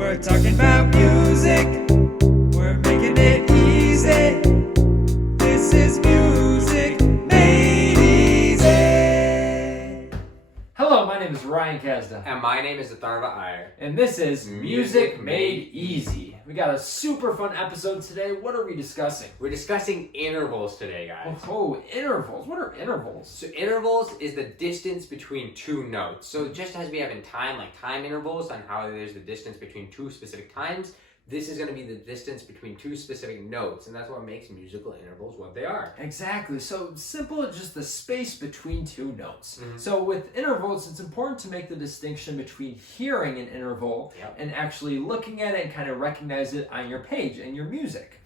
We're talking about music. We're making it easy. This is music made easy. Hello, my name is Ryan Kazda. And my name is Atharva Iyer. And this is Music Made Easy. We got a super fun episode today. What are we discussing? We're discussing intervals today, guys. Oh, intervals. What are intervals? So intervals is the distance between two notes. So just as we have in time, like time intervals on how there's the distance between two specific times, this is going to be the distance between two specific notes. And that's what makes musical intervals what they are. Exactly. So simple, just the space between two notes. Mm-hmm. So with intervals, it's important to make the distinction between hearing an interval and actually looking at it and kind of recognize it on your page and your music.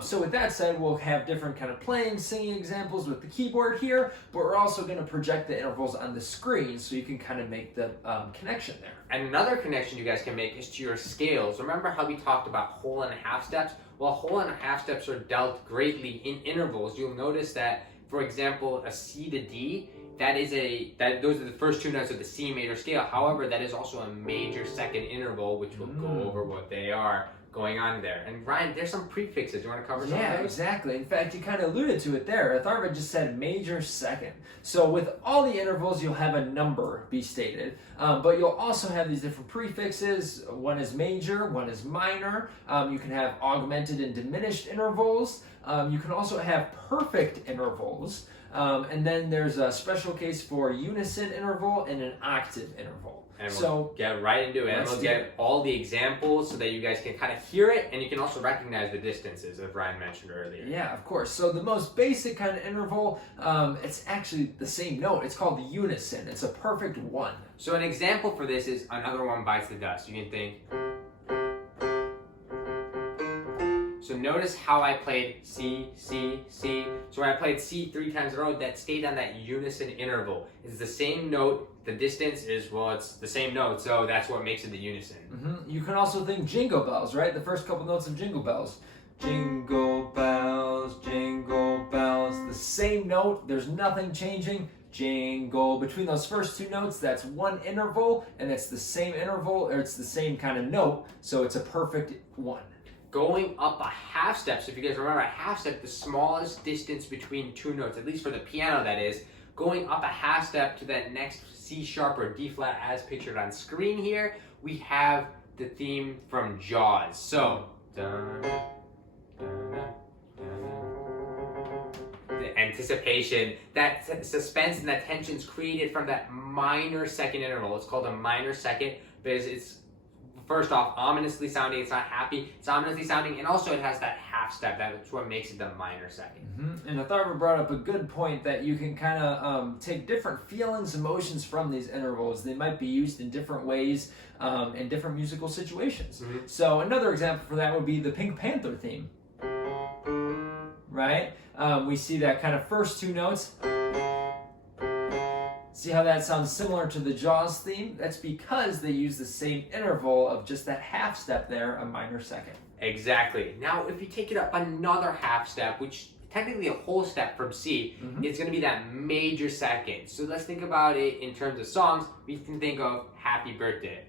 So with that said, we'll have different kind of playing, singing examples with the keyboard here, but we're also going to project the intervals on the screen so you can kind of make the connection there. And another connection you guys can make is to your scales. Remember how we talked about whole and half steps? Well, whole and half steps are dealt greatly in intervals. You'll notice that, for example, a C to D, those are the first two notes of the C major scale. However, that is also a major second interval, which we'll go over what they are going on there. And Ryan, there's some prefixes. You want to cover some of those? Yeah, exactly. In fact, you kind of alluded to it there. Atharva just said major second. So with all the intervals, you'll have a number be stated, but you'll also have these different prefixes. One is major, one is minor. You can have augmented and diminished intervals. You can also have perfect intervals. And then there's a special case for unison interval and an octave interval. And we'll get right into it. And we'll get all the examples so that you guys can kind of hear it, and you can also recognize the distances that Ryan mentioned earlier. Yeah, of course. So the most basic kind of interval, it's actually the same note. It's called the unison. It's a perfect one. So an example for this is Another One Bites the Dust. You can think. So notice how I played C, C, C. So when I played C 3 times in a row, that stayed on that unison interval. It's the same note. The distance is, well, it's the same note, so that's what makes it the unison. Mm-hmm. You can also think jingle bells, right? The first couple notes of jingle bells. Jingle bells, the same note. There's nothing changing. Jingle. Between those first two notes, that's one interval, and it's the same interval, or it's the same kind of note, so it's a perfect one. Going up a half step, so if you guys remember a half step, the smallest distance between two notes, at least for the piano that is, going up a half step to that next C sharp or D flat as pictured on screen here, we have the theme from Jaws. So, the anticipation, that suspense and that tension is created from that minor second interval. It's called a minor second because it's, first off, ominously sounding. It's not happy. It's ominously sounding, and also it has that half step. That's what makes it the minor second. Mm-hmm. And Atharva brought up a good point that you can kind of take different feelings, emotions from these intervals. They might be used in different ways in different musical situations. Mm-hmm. So another example for that would be the Pink Panther theme, right? We see that kind of first two notes. See how that sounds similar to the Jaws theme? That's because they use the same interval of just that half step there, a minor second. Exactly. Now, if you take it up another half step, which technically a whole step from C, it's going to be that major second. So let's think about it in terms of songs. We can think of Happy Birthday.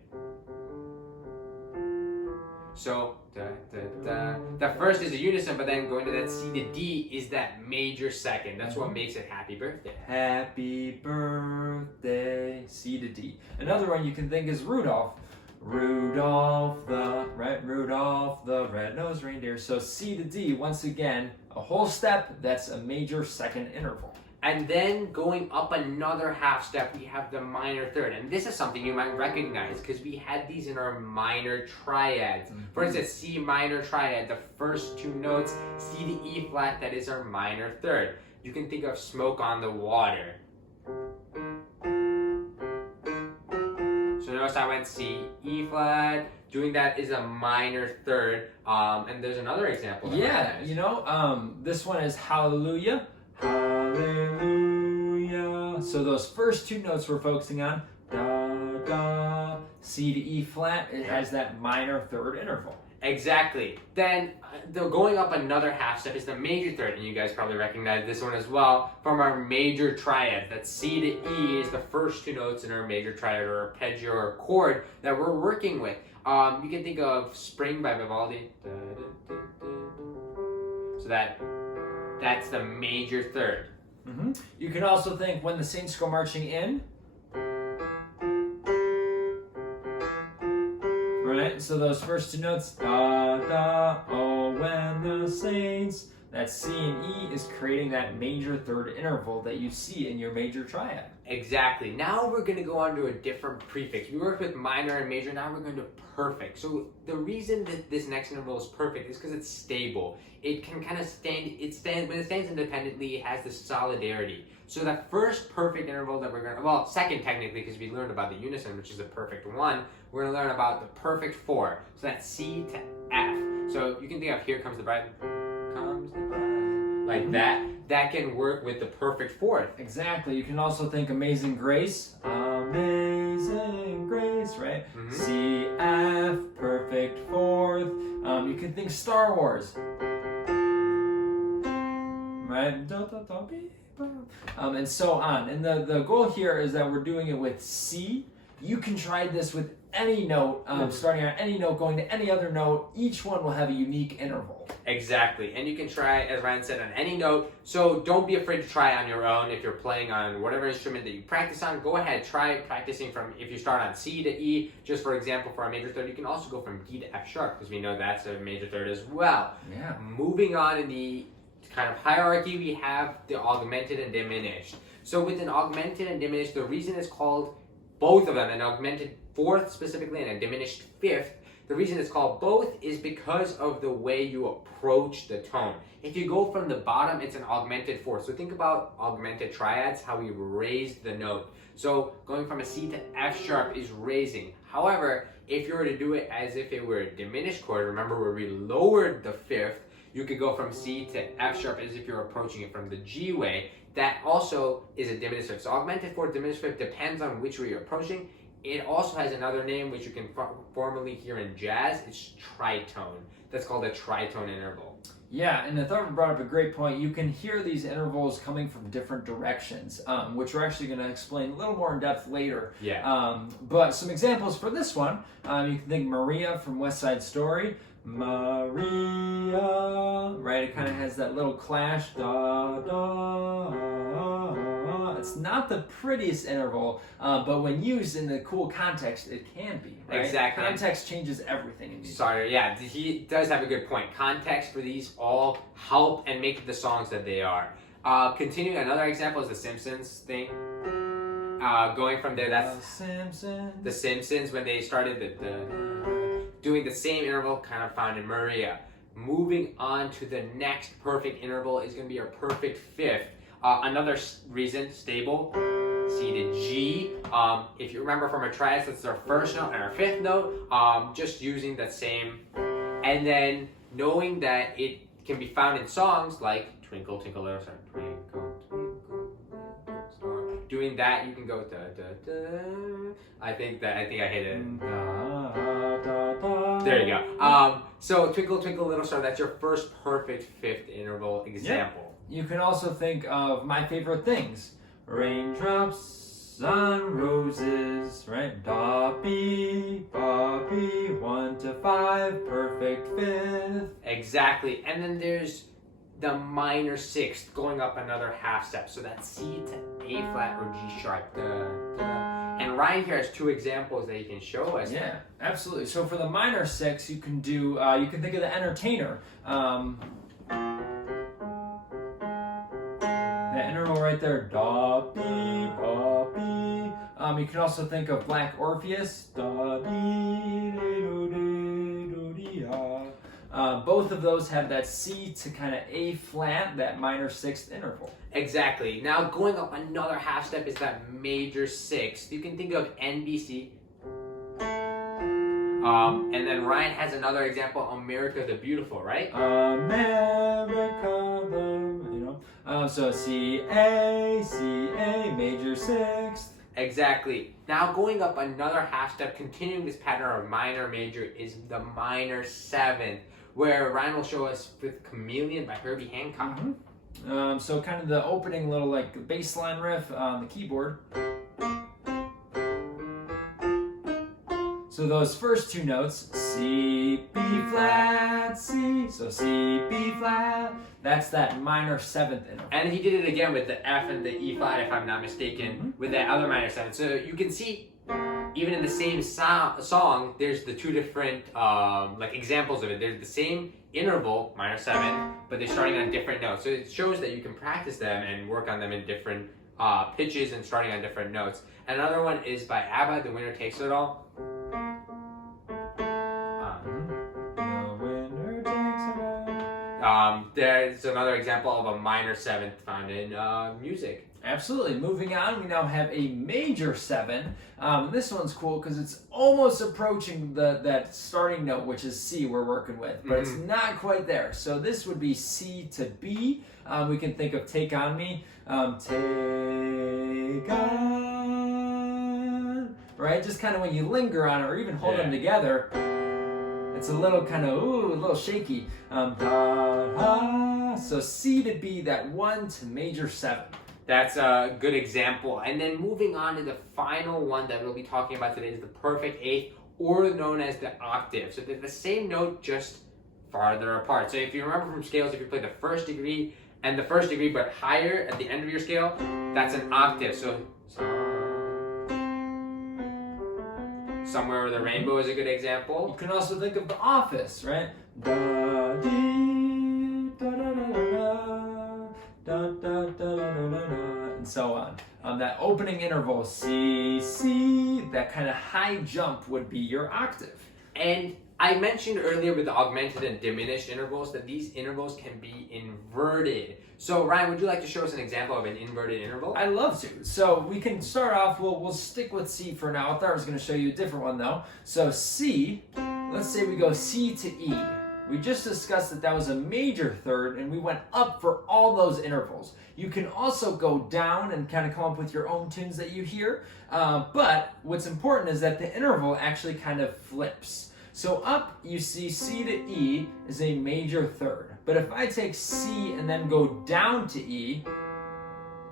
So, da, da, da. The first is a unison, but then going to that C to D is that major second. That's what makes it Happy Birthday. Happy birthday, C to D. Another one you can think is Rudolph. Rudolph the red-nosed reindeer. So C to D, once again, a whole step, that's a major second interval. And then going up another half step, we have the minor third. And this is something you might recognize because we had these in our minor triads. For instance, C minor triad, the first two notes, C to E flat, that is our minor third. You can think of Smoke on the Water. So notice I went C, E flat. Doing that is a minor third. And there's another example. Yeah, this one is Hallelujah. Hallelujah. So those first two notes we're focusing on, da, da, C to E flat, it has that minor third interval. Exactly. Then going up another half step is the major third, and you guys probably recognize this one as well from our major triad. That C to E is the first two notes in our major triad or arpeggio or chord that we're working with. You can think of Spring by Vivaldi. So that's the major third. Mm-hmm. You can also think When the Saints Go Marching In. Right, so those first two notes, da, da, oh, when the saints, that C and E is creating that major third interval that you see in your major triad. Exactly. Now we're going to go on to a different prefix. We worked with minor and major, now we're going to perfect. So the reason that this next interval is perfect is because it's stable. It can kind of stand, when it stands independently, it has this solidarity. So that first perfect interval that we're going to, well, second technically, because we learned about the unison, which is the perfect one, we're going to learn about the perfect four. So that's C to F. So you can think of Here Comes the Bride, comes the bride, like that. That can work with the perfect fourth. Exactly. You can also think Amazing Grace. Amazing Grace, right? Mm-hmm. C, F, perfect fourth. You can think Star Wars. Right? And so on. And the goal here is that we're doing it with C. You can try this with any note, starting on any note, going to any other note. Each one will have a unique interval. Exactly. And you can try, as Ryan said, on any note. So don't be afraid to try on your own. If you're playing on whatever instrument that you practice on, go ahead, try practicing from, if you start on C to E, just for example, for a major third, you can also go from D to F sharp, because we know that's a major third as well. Yeah. Moving on in the kind of hierarchy, we have the augmented and diminished. So with an augmented and diminished, the reason it's called both of them, an augmented fourth specifically and a diminished fifth, the reason it's called both is because of the way you approach the tone. If you go from the bottom, it's an augmented fourth. So think about augmented triads, how we raise the note. So going from a C to F sharp is raising. However, if you were to do it as if it were a diminished chord, remember where we lowered the fifth, you could go from C to F sharp as if you're approaching it from the G way. That also is a diminished fifth. So augmented fourth, diminished fifth depends on which way you're approaching. It also has another name which you can formally hear in jazz. It's tritone. That's called a tritone interval. Yeah, and Atharva brought up a great point. You can hear these intervals coming from different directions, which we're actually going to explain a little more in depth later. Yeah. But some examples for this one, you can think Maria from West Side Story. Maria, right? It kind of has that little clash. Da, da. It's not the prettiest interval, but when used in the cool context, it can be. Right? Exactly. Context changes everything in music. Sorry, yeah, he does have a good point. Context for these all help and make the songs that they are. Continuing, another example is the Simpsons thing. Going from there, that's the Simpsons when they started doing the same interval kind of found in Maria. Moving on to the next perfect interval is going to be our perfect fifth. Another reason, stable, C to G. If you remember from our triads, that's our first note and our fifth note. Just using that same, and then knowing that it can be found in songs like Twinkle Twinkle Little Star, Twinkle Twinkle Little Star. Doing that, you can go da da da. I think I hit it. There you go. So Twinkle Twinkle Little Star, that's your first perfect fifth interval example. Yep. You can also think of My Favorite Things. Raindrops on roses, right? Bobby, Bobby, 1 to 5, perfect fifth. Exactly. And then there's the minor sixth, going up another half step. So that's C to A flat or G sharp. And Ryan here has two examples that he can show us. Yeah, absolutely. So for the minor sixth, you can do, you can think of The Entertainer. That interval right there, da dee da dee. You can also think of Black Orpheus, da dee do dee do dee ah. Both of those have that C to kind of A flat, that minor sixth interval. Exactly. Now going up another half step is that major sixth. You can think of NBC. And then Ryan has another example, America the Beautiful, right? America the, so C A, major sixth. Exactly. Now going up another half step, continuing this pattern of minor major is the minor 7th, where Ryan will show us with Chameleon by Herbie Hancock. So kind of the opening little like bass line riff on the keyboard. So those first two notes, C, B flat, C, so C, B flat, that's that minor 7th interval. And he did it again with the F and the E flat, if I'm not mistaken, with that other minor 7th. So you can see, even in the same song, there's the two different like examples of it. There's the same interval, minor 7th, but they're starting on different notes. So it shows that you can practice them and work on them in different pitches and starting on different notes. And another one is by ABBA, The Winner Takes It All. There's another example of a minor 7th found in music. Absolutely. Moving on, we now have a major 7. This one's cool because it's almost approaching that starting note, which is C we're working with, but it's not quite there. So this would be C to B. We can think of Take On Me. Take on. Right? Just kind of when you linger on it or even hold them together, it's a little kind of, a little shaky. So C to B, that 1 to major 7. That's a good example. And then moving on to the final one that we'll be talking about today is the perfect 8th, or known as the octave. So they're the same note, just farther apart. So if you remember from scales, if you play the first degree and the first degree but higher at the end of your scale, that's an octave. So Somewhere Over the Rainbow is a good example. You can also think of The Office, right? Da, dee, da, da, da, da, da, da, da, da, da, and so on. That opening interval, C, C, that kind of high jump would be your octave. And I mentioned earlier with the augmented and diminished intervals that these intervals can be inverted. So Ryan, would you like to show us an example of an inverted interval? I'd love to. So we can start off, we'll stick with C for now. I thought I was going to show you a different one though. So C, let's say we go C to E. We just discussed that was a major 3rd, and we went up for all those intervals. You can also go down and kind of come up with your own tunes that you hear, but what's important is that the interval actually kind of flips. So up, you see C to E is a major 3rd, but if I take C and then go down to E,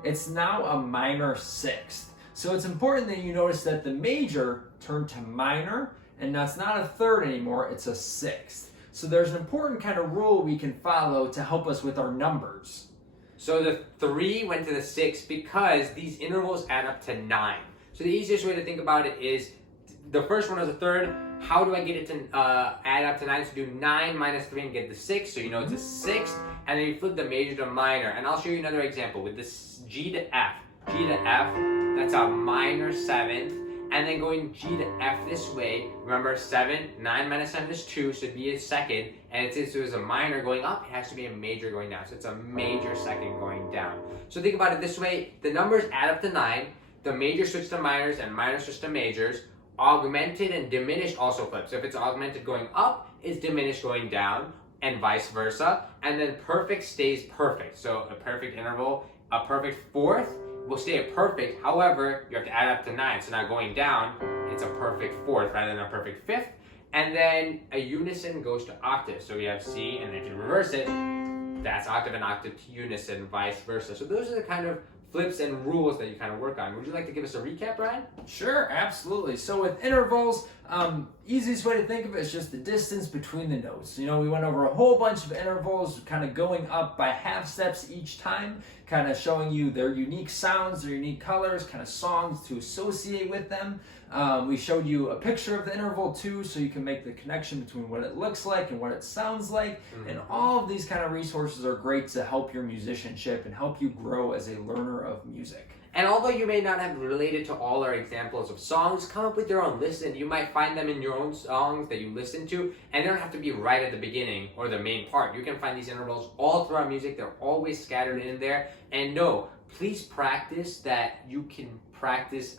it's now a minor 6th. So it's important that you notice that the major turned to minor, and now it's not a 3rd anymore, it's a 6th. So there's an important kind of rule we can follow to help us with our numbers. So the 3 went to the 6 because these intervals add up to 9. So the easiest way to think about it is the first one is a 3rd. How do I get it to add up to 9? So do 9 minus 3 and get the 6. So you know it's a 6th. And then you flip the major to minor. And I'll show you another example with this G to F. G to F, that's a minor 7th. And then going G to F this way, remember 9 minus 7 is 2, so it'd be a 2nd. And since it was a minor going up, it has to be a major going down. So it's a major 2nd going down. So think about it this way, the numbers add up to 9, the major switch to minors and minors switch to majors, augmented and diminished also flip. So if it's augmented going up, it's diminished going down, and vice versa. And then perfect stays perfect. So a perfect interval, a perfect 4th, will stay a perfect, however, you have to add up to 9. So now going down, it's a perfect 4th rather than a perfect 5th. And then a unison goes to octave. So we have C, and if you reverse it, that's octave and octave to unison, vice versa. So those are the kind of flips and rules that you kind of work on. Would you like to give us a recap, Ryan? Sure, absolutely. So with intervals, easiest way to think of it is just the distance between the notes. You know, we went over a whole bunch of intervals, kind of going up by half steps each time, kind of showing you their unique sounds, their unique colors, kind of songs to associate with them. We showed you a picture of the interval too, so you can make the connection between what it looks like and what it sounds like. And all of these kind of resources are great to help your musicianship and help you grow as a learner of music. And although you may not have related to all our examples of songs, come up with your own list, and you might find them in your own songs that you listen to, and they don't have to be right at the beginning or the main part. You can find these intervals all throughout music. They're always scattered in there. And no, please practice that you can practice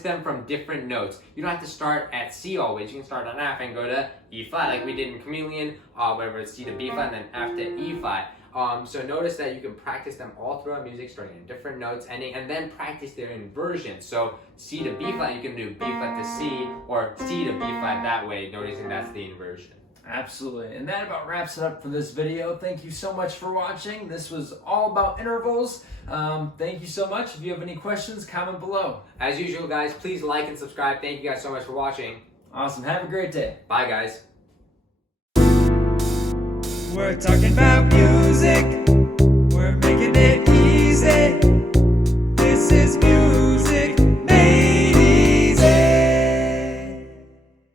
them from different notes. You don't have to start at C always. You can start on F and go to E flat like we did in Chameleon, whether it's C to B flat and then F to E flat. So notice that you can practice them all throughout music, starting in different notes, ending, and then practice their inversion. So C to B flat, you can do B flat to C, or C to B flat that way, noticing that's the inversion. Absolutely. And that about wraps it up for this video. Thank you so much for watching. This was all about intervals. Thank you so much. If you have any questions, comment below. As usual, guys, please like and subscribe. Thank you guys so much for watching. Awesome. Have a great day. Bye, guys. We're talking about music.